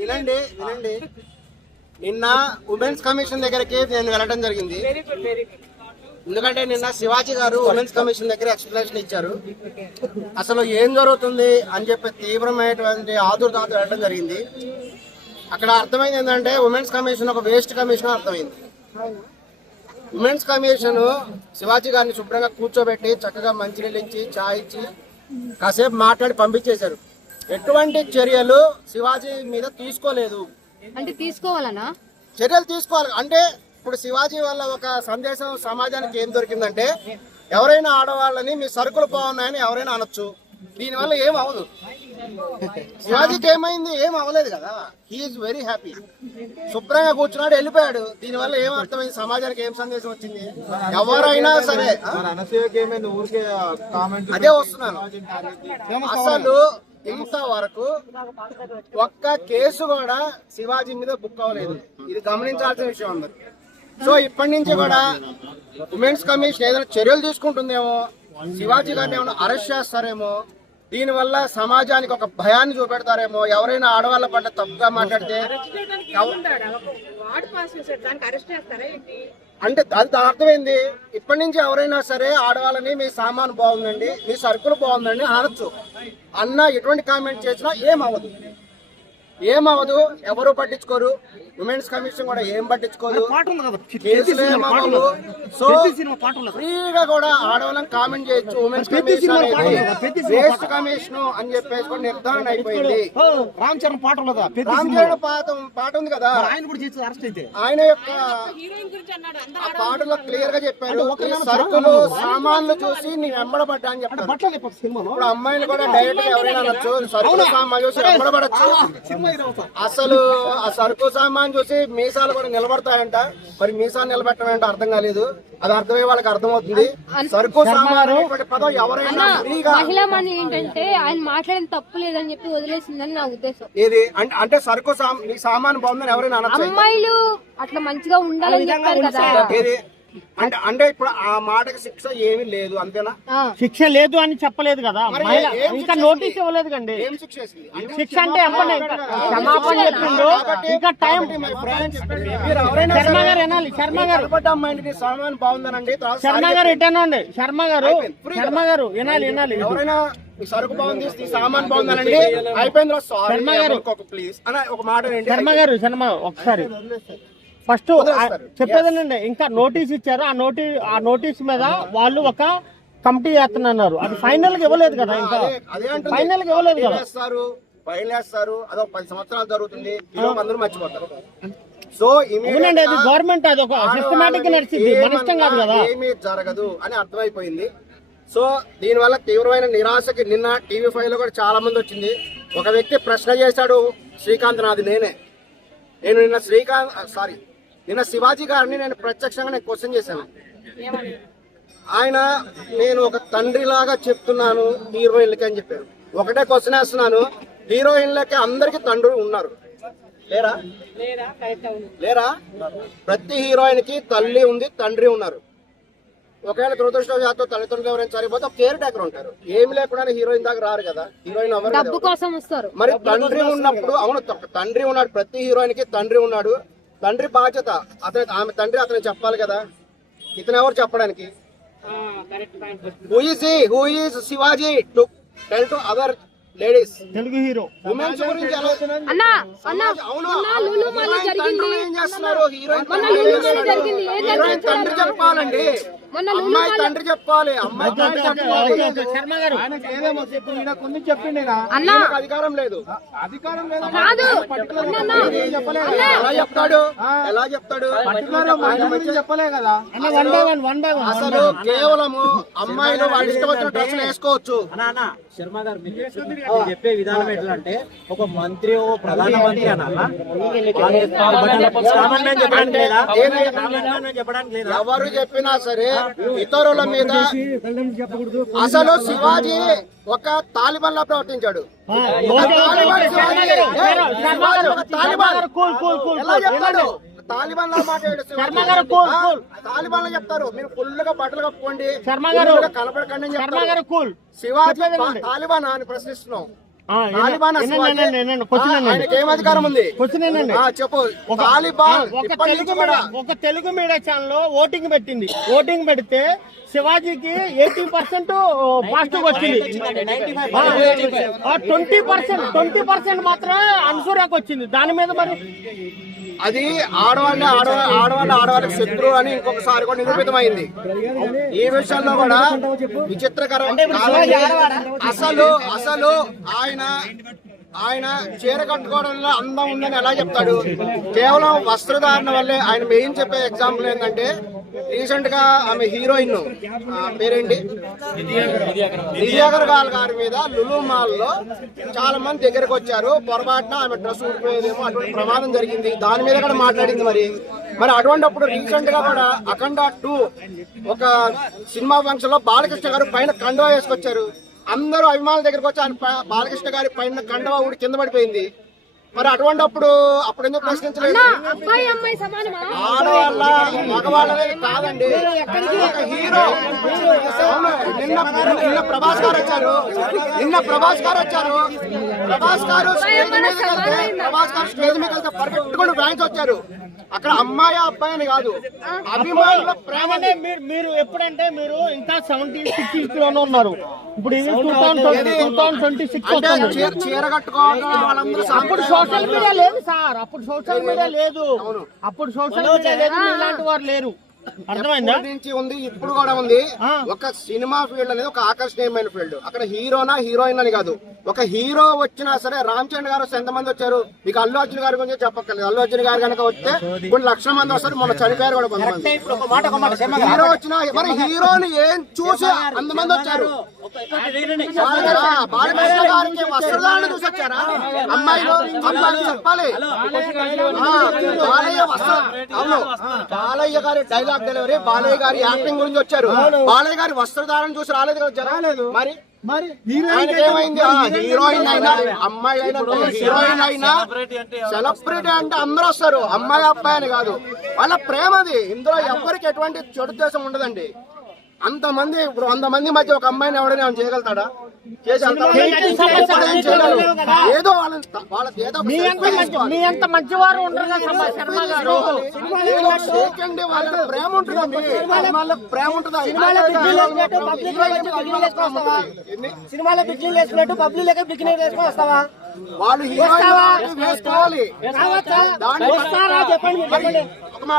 వినండి వినండి. నిన్న ఉమెన్స్ కమిషన్ దగ్గరికి నేను వెళ్ళడం జరిగింది. ఎందుకంటే నిన్న శివాజీ గారు ఉమెన్స్ కమిషన్ దగ్గర ఎక్స్ప్లెనేషన్ ఇచ్చారు. అసలు ఏం జరుగుతుంది అని చెప్పి తీవ్రమైనటువంటి ఆదుర్దాతో వెళ్ళడం జరిగింది. అక్కడ అర్థమైంది ఏంటంటే ఉమెన్స్ కమిషన్ ఒక వేస్ట్ కమిషన్ అర్థమైంది. ఉమెన్స్ కమిషన్ శివాజీ గారిని శుభ్రంగా కూర్చోబెట్టి చక్కగా మంచినీళ్ళు ఇచ్చి చాయ్ ఇచ్చి కాసేపు మాట్లాడి పంపించేశారు. ఎటువంటి చర్యలు శివాజీ మీద తీసుకోలేదు. అంటే తీసుకోవాలనా? చర్యలు తీసుకోవాలి అంటే ఇప్పుడు శివాజీ వల్ల ఒక సందేశం సమాజానికి ఏం దొరికిందంటే ఎవరైనా ఆడవాళ్ళని మీ సరుకులు బాగున్నాయని ఎవరైనా అనొచ్చు. దీనివల్ల ఏం అవ్వదు. శివాజీకి ఏమైంది? ఏం అవ్వలేదు కదా. He's very happy. శుభ్రంగా కూర్చున్నాడు, వెళ్ళిపోయాడు. దీనివల్ల ఏం అర్థమైంది? సమాజానికి ఏం సందేశం వచ్చింది? ఎవరైనా సరే అదే వస్తున్నాను. అసలు ఇంతవరకు ఒక్క కేసు కూడా శివాజీ మీద బుక్ అవ్వలేదు. ఇది గమనించాల్సిన విషయం అందరు. సో ఇప్పటి నుంచి కూడా ఉమెన్స్ కమిషన్ ఏదైనా చర్యలు తీసుకుంటుందేమో, శివాజీ గారిని ఏమైనా అరెస్ట్ చేస్తారేమో, దీనివల్ల సమాజానికి ఒక భయాన్ని చూపెడతారేమో. ఎవరైనా ఆడవాళ్ళ పట్ల తప్పుగా మాట్లాడితే అంటే అది అర్థమైంది. ఇప్పటి నుంచి ఎవరైనా సరే ఆడవాళ్ళని మీ సామాను బాగుందండి, మీ సరుకులు బాగుందండి అనొచ్చు. అన్న ఎటువంటి కామెంట్ చేసినా ఏమవ్వదు. ఎవరు పట్టించుకోరు. ఉమెన్స్ కమిషన్ కూడా ఏం పట్టించుకోదు. కేసులు ఏమవ్వదు. సో ఫ్రీగా కూడా ఆడవాళ్ళని కామెంట్ చేయొచ్చు. ఉమెన్స్ కమిషన్ వేస్ట్ కమిషన్ అని చెప్పేసి కూడా నిర్ధారణ అయిపోయింది. రామ్ చరణ్ పాట ఉంది కదా, ఆయన యొక్క ఆ పాటలో క్లియర్ గా చెప్పారు. సరుకులు సామాన్లు చూసి నేను వెంబడబడ్డా అని చెప్పారు. ఇప్పుడు అమ్మాయిలు కూడా డైరెక్ట్ గా ఎవరైనా అనొచ్చు, సరుకులు సామాన్ చూసి వెంబడబడచ్చు. అసలు ఆ సరుకు సామాన్ చూసి మీసాలు కూడా నిలబడతాయంట. మరి మీసాలు నిలబెట్టమంటే అర్థం కాలేదు. అది అర్థమయ్యే వాళ్ళకి అర్థమవుతుంది. సరుకు సామాన్ పదం ఎవరైనా మహిళా మని ఏంటంటే ఆయన మాట్లాడిన తప్పు లేదని చెప్పి వదిలేసిందని నా ఉద్దేశం. ఇది అంటే సరుకు సామాన్ బాగుందని ఎవరైనా అనొచ్చు. అమ్మాయిలు అట్లా మంచిగా ఉండాలని చెప్పారు కదా. అంటే ఇప్పుడు ఆ మాటకి శిక్ష ఏమీ లేదు, అంతేనా? శిక్ష లేదు అని చెప్పలేదు కదా, ఇంకా నోటీస్ ఇవ్వలేదు కండి. శిక్ష అంటే క్షమాపణ చెప్పిండు. ఇంకా టైం శర్మ గారు వినాలి. సామాన్ బాగుందనండి. శర్మ గారు ఇటనండి. శర్మ గారు వినాలి. ఎవరైనా సరుకు బాగుంది, సామాన్ బాగుందనండి, అయిపోయింది. శర్మ గారు ప్లీజ్ అన్న ఒక మాట. శర్మ ఒకసారి ఫస్ట్ చెప్పేదేనండి. ఇంకా నోటీస్ ఇచ్చారు. ఆ నోటీస్ మీద వాళ్ళు ఒక కమిటీ చేస్తున్నారు. అది ఫైనల్ గా ఇవ్వలేదు కదా, ఇంకా ఫైనల్ గా ఇవ్వలేదు కదా. ఫైల్ వేస్తారు, అదొక 10 సంవత్సరాలు జరుగుతుంది. అందరూ మర్చిపోతారు. సో అది గవర్నమెంట్ అది ఒక సిస్టమాటిక్ నడిచింది, మన ఇష్టం కాదు కదా. ఏమీ జరగదు అని అర్థమైపోయింది. సో దీనివల్ల తీవ్రమైన నిరాశకి నిన్న TV5 లో కూడా చాలా మంది వచ్చింది. ఒక వ్యక్తి ప్రశ్న చేశాడు శ్రీకాంత్, నాది నేను నిన్న శివాజీ గారిని నేను ప్రత్యక్షంగా క్వశ్చన్ చేశాను. నేను ఒక తండ్రిలాగా చెప్తున్నాను హీరోయిన్లకి అని చెప్పారు. ఒకటే క్వశ్చన్ వేస్తున్నాను, హీరోయిన్లకి అందరికి తండ్రులు ఉన్నారు లేరా? ప్రతి హీరోయిన్ కి తల్లి ఉంది, తండ్రి ఉన్నారు. ఒకవేళ దురదృష్టవశాత్తు తల్లిదండ్రులు ఎవరైనా సరిపోతే కేర్ టేకర్ ఉంటారు. ఏమి లేకుండా హీరోయిన్ దాకా రారు కదా. హీరోయిన్ మరి తండ్రి ఉన్నప్పుడు, అవును తండ్రి ఉన్నాడు, ప్రతి హీరోయిన్ కి తండ్రి ఉన్నాడు. తండ్రి బాధ్యత ఆమె తండ్రి అతను చెప్పాలి కదా. ఇతను ఎవరు చెప్పడానికి? Who is Shivaji to tell to other ladies, Telugu hero women's గురించి ఏం చేస్తున్నారు? హీరోయిన్ తండ్రి చెప్పాలండి, అమ్మాయి తండ్రి చెప్పాలి. అమ్మాయి అధికారం లేదు. ఎలా చెప్తాడు? చెప్పలే కదా. అసలు కేవలము అమ్మాయిలు వాళ్ళ ఇష్టం వచ్చిన డ్రెస్సులు వేసుకోవచ్చు. శర్మ గారు చెప్పే విధానం ఎట్లా అంటే, ఒక మంత్రి ఓ ప్రధానమంత్రి అనాలా? ఎవరు చెప్పినా సరే ఇతరుల మీద. అసలు శివాజీ ఒక తాలిబాన్ లా ప్రవర్తించాడు. ఎలా చెప్తాడు? తాలిబాన్ లా మాట్లాడాడు. తాలిబాన్ లో చెప్తారు, మీరు ఫుల్ గా బట్టలు కప్పుకోండి, కనపడకండి. శివాజీ తాలిబాన్ అని ప్రశ్నిస్తున్నాం. తాలిబాన్ ఆయనకి ఏం అధికారం ఉంది? చెప్పు. తాలిబాన్ ఒక తెలుగు మీడియా ఛానల్ ఓటింగ్ పెట్టింది. ఓటింగ్ పెడితే శివాజీకి 80% పాజిటివ్ వచ్చింది. 20% మాత్రమే అన్సూర్యాకి వచ్చింది. దాని మీద మరి అది ఆడవాళ్ళకి శత్రువు అని ఇంకొకసారి కూడా నిరూపితమైంది. ఈ విషయంలో కూడా విచిత్రకరం. అసలు ఆయన చీర కట్టుకోవడంలో అందం ఉందని ఎలా చెప్తాడు? కేవలం వస్త్రధారణ వల్లే. ఆయన మెయిన్ చెప్పే ఎగ్జాంపుల్ ఏంటంటే, రీసెంట్ గా ఆమె హీరోయిన్ పేరేంటి, దివ్యాగర్ గారి మీద లులు మాల్ లో చాలా మంది దగ్గరకు వచ్చారు. పొరపాటున ఆమె డ్రెస్ ఊడిపోయేదేమో, అటువంటి ప్రమాదం జరిగింది. దాని మీద కూడా మాట్లాడింది. మరి అటువంటిప్పుడు రీసెంట్ గా కూడా అఖండ 2 ఒక సినిమా ఫంక్షన్ లో బాలకృష్ణ గారు పైన కండువా వేసుకొచ్చారు. అందరూ అభిమానుల దగ్గరకు వచ్చి ఆయన బాలకృష్ణ గారి పైన కండువా ఊడి కింద పడిపోయింది. మరి అటువంటిప్పుడు అప్పుడు ఎందుకు ప్రశ్నించలేదు? ఆడవాళ్ళ మగవాళ్ళనే కాదండి. ఒక హీరో నిన్న ప్రభాస్ గారు వచ్చారు. ప్రభాస్ గారు స్టేజ్ మీద వెళ్తే పర్ఫెక్ట్ బ్యాంక్స్ వచ్చారు. అక్కడ అమ్మాయి అబ్బాయి అని కాదు, అభిమానుల ప్రేమ. మీరు ఎప్పుడంటే మీరు ఇంకా 76 లోనే ఉన్నారు. ఇప్పుడు 2026 చీర కట్టుకోవడం వాళ్ళందరూ. అప్పుడు సోషల్ మీడియా లేదు సార్. అప్పుడు సోషల్ మీడియా లేదు. ఇలాంటి వారు లేరు. అర్థమైందా? నుంచి ఉంది, ఇప్పుడు కూడా ఉంది. ఒక సినిమా ఫీల్డ్ అనేది ఒక ఆకర్షణీయమైన ఫీల్డ్. అక్కడ హీరోనా హీరోయిన్ అని కాదు. ఒక హీరో వచ్చినా సరే, రామ్ చరణ్ గారు ఎంతమంది వచ్చారు? మీకు అల్లు అర్జున్ గారి గురించి చెప్పక్కర్లేదు. అల్లు అర్జున్ గారు కనుక వస్తే కొన్ని లక్షల మంది వస్తారు. మొన్న చనిపోయారు కూడా కొంతమంది. హీరో వచ్చినా మరి హీరోని ఏం చూసి అంతమంది వచ్చారు? బాలకృష్ణ గారికి వస్త్రధారణ చూసి వచ్చారా? అమ్మాయిలు చెప్పాలి. అవును, బాలయ్య గారి డైలాగ్ డెలివరీ, బాలయ్య గారి యాక్టింగ్ గురించి వచ్చారు. బాలయ్య గారి వస్త్రధారణ చూసి రాలేదు కదా జరగలేదు. మరి ఏమైంది? హీరోయిన్ అయినా అమ్మాయి అయినా హీరోయిన్ అయినా సెలబ్రిటీ అంటే అందరూ వస్తారు. అమ్మాయి అబ్బాయి అని కాదు, వాళ్ళ ప్రేమది. ఇందులో ఎవరికి ఎటువంటి చెడుద్దేశం ఉండదండి. అంతమంది ఇప్పుడు 100 మంది మధ్య ఒక అమ్మాయిని ఎవడైనా చేయగలుగుతాడా? ఏదో మీ అంత మంచివారు ఉండరు. వాళ్ళ ప్రేమ ఉంటుంది. ప్రేమ ఉంటుంది. సినిమాలో బిక్కినీ వేసుకున్నట్టు పబ్లిక్ లెక్క బిక్కినీ వేసుకొని వస్తావా? వాళ్ళు వేసుకోవాలి.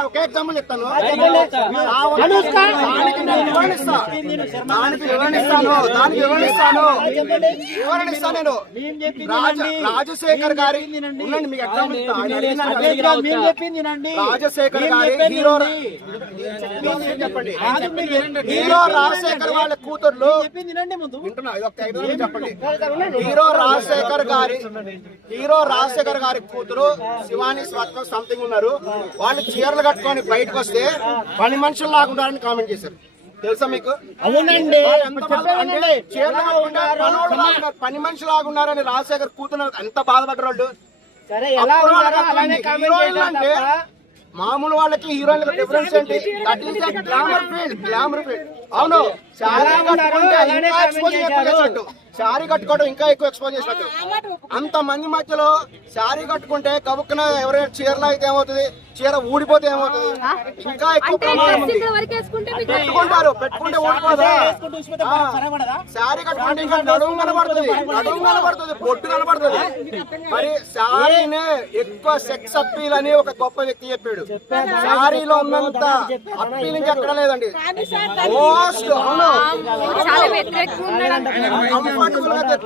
ఒకే ఎగ్జాంపుల్ చెప్తాను. వివరణిస్తాను నేను. రాజశేఖర్ గారి మీకు ఎగ్జాంపుల్ రాజశేఖర్ గారి హీరో చెప్పండి. హీరో రాజశేఖర్ వాళ్ళ కూతుర్లు వింటున్నా. చెప్పండి. హీరో రాజశేఖర్ గారి కూతురు శివాని స్వత్వ సంథింగ్ ఉన్నారు. వాళ్ళు చీరలు కట్టుకొని బయటకు వస్తే పని మనుషులు లాగుంటారని కామెంట్ చేశారు. తెలుసా మీకు? అవునండి. పని మనిషి లాగున్నారని రాజశేఖర్ కూతురు ఎంత బాధపడ్డారు వాళ్ళు. అంటే మామూలు వాళ్ళకి హీరోయిన్లకు డిఫరెన్స్ ఏంటి? That is glamour field. అవును, శారీ కట్టుకోవడం ఇంకా ఎక్కువ ఎక్స్పోజ్ చేసినట్టు. అంత మంది మధ్యలో శారీ కట్టుకుంటే కబుక్కున ఎవరైనా చీరలో అయితే ఏమవుతుంది? చీర ఊడిపోతే ఏమవుతుంది? ఇంకా ఎక్కువ పెట్టుకుంటే ఊడిపోదా? శారీ కట్టుకుంటే ఇంకా నడుము కనబడుతుంది, బొట్టు కనబడుతుంది. మరి శారీనే ఎక్కువ సెక్స్ అప్పీల్ అని ఒక గొప్ప వ్యక్తి చెప్పాడు. శారీలో ఉన్నంత అప్పీలింగ్ ఎక్కడ లేదండి. Most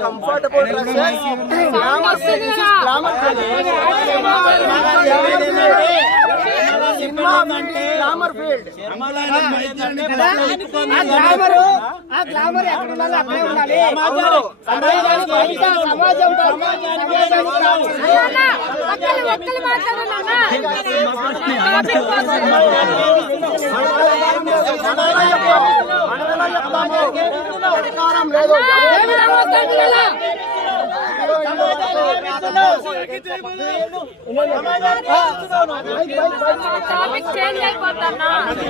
comfortable dress, glamour field. Topic change అయిపోతానా?